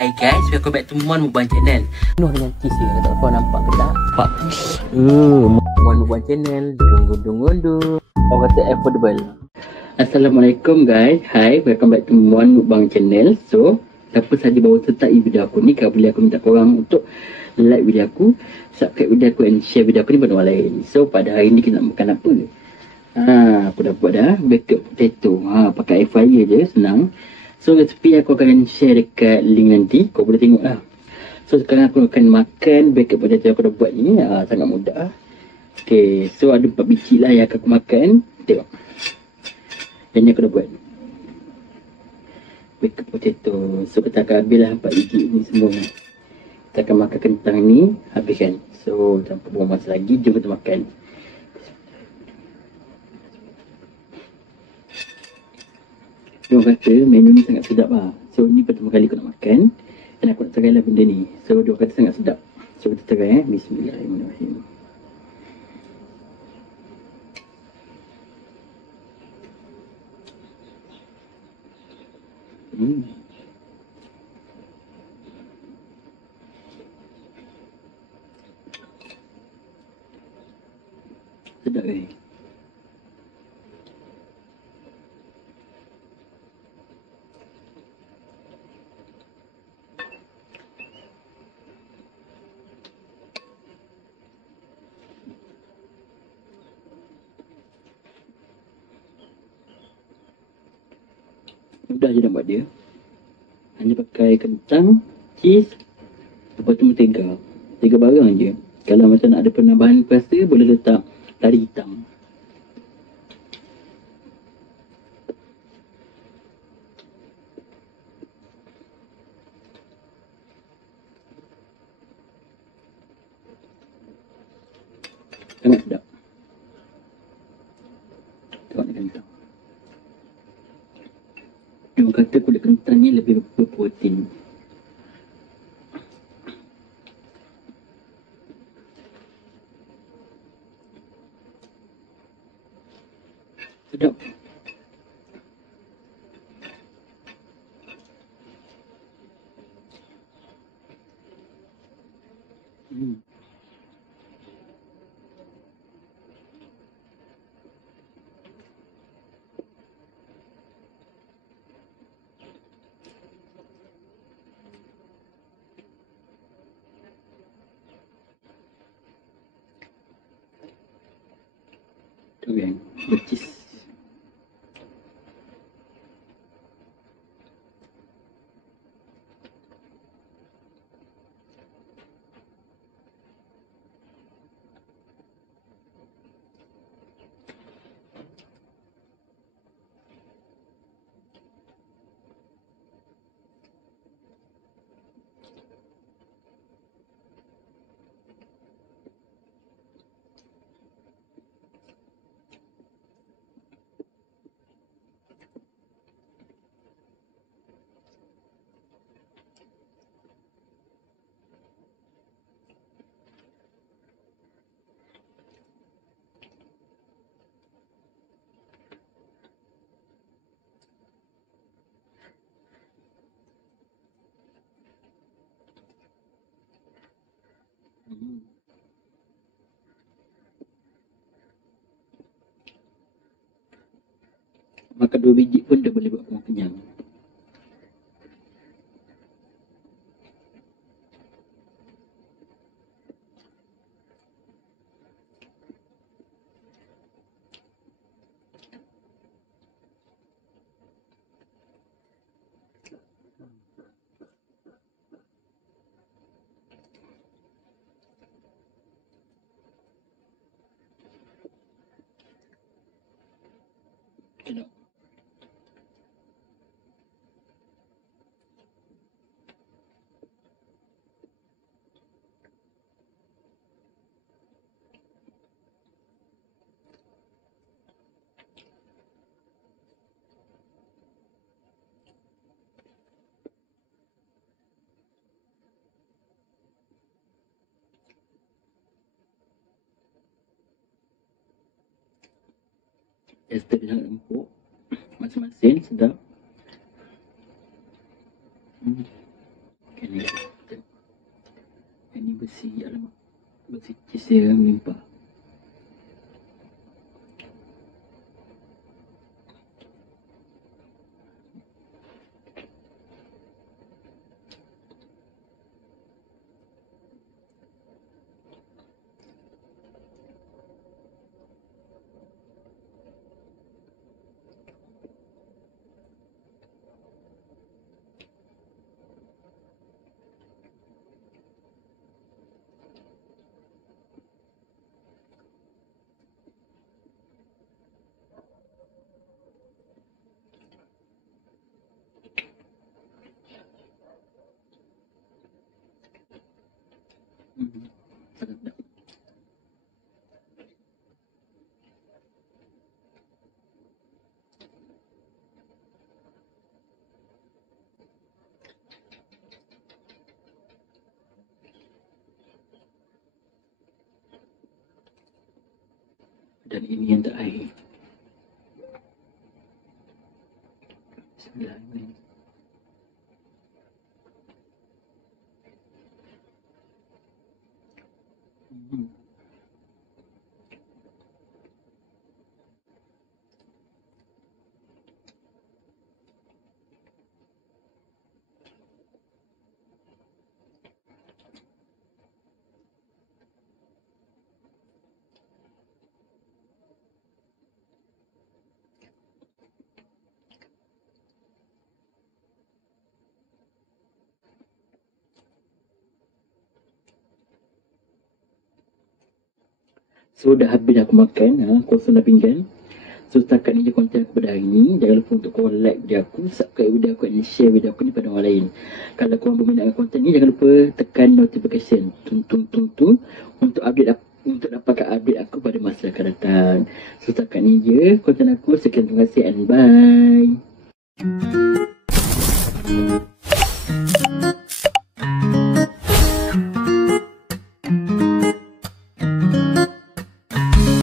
Hai guys, welcome back to Mon Mukbang Channel. Penuh dengan cheese ya, tak tahu nampak ke tak? Nampak. Mon Mukbang Channel, gundu-gundu. Orang kata affordable. Assalamualaikum guys. Hai, welcome back to Mon Mukbang Channel. So, siapa sahaja baru start video aku ni, kalau boleh aku minta korang untuk like video aku, subscribe video aku and share video aku ni pada orang lain. So, pada hari ni kita nak makan apa? Aku dah buat dah baked potato. Pakai air fryer je, senang. So resipi aku akan share dekat link nanti. Kau boleh tengok lah. So sekarang aku akan makan baked potato yang aku dah buat ni. Sangat mudah. Okay, so ada 4 biji lah yang akan aku makan. Tengok. Yang ni aku dah buat. Baked potato. So kita akan habis lah 4 biji ni semua. Kita akan makan kentang ni, habiskan. So tanpa buang masa lagi, jom kita makan. Diorang kata menu ni sangat sedap lah. So ni pertama kali aku nak makan. Dan aku nak try lah benda ni. So diorang kata sangat sedap. So kita try Bismillahirrahmanirrahim. Sedap kan? Mudah je nak buat dia. Hanya pakai kentang, cheese, lepas tu mentega. 3 barang je. Kalau macam nak ada penambahan rasa, boleh letak lari hitam. Sangat sedap. Tengok ni kentang. Diorang kata kulit kentang ni lebih berprotein. Sedap. Tu kan, betis. Makan 2 biji pun dah boleh buat kamu kenyang. Sedap. Ester dia sangat empuk. Masin-masin, sedap. Ini besi, alamak. Besi kisir melimpah. Sedap. Dan ini yang terakhir. Bismillahirrahmanirrahim. So dah habis aku makan, kosong dah pinggan. So setakat ni je konten aku pada hari ni. Jangan lupa untuk korang like video aku, subscribe video aku dan share video aku ni pada orang lain. Kalau korang berminat dengan konten ni, jangan lupa tekan notification tung untuk update untuk dapatkan update aku pada masa akan datang. So setakat ni je konten aku. Sekian, terima kasih and bye.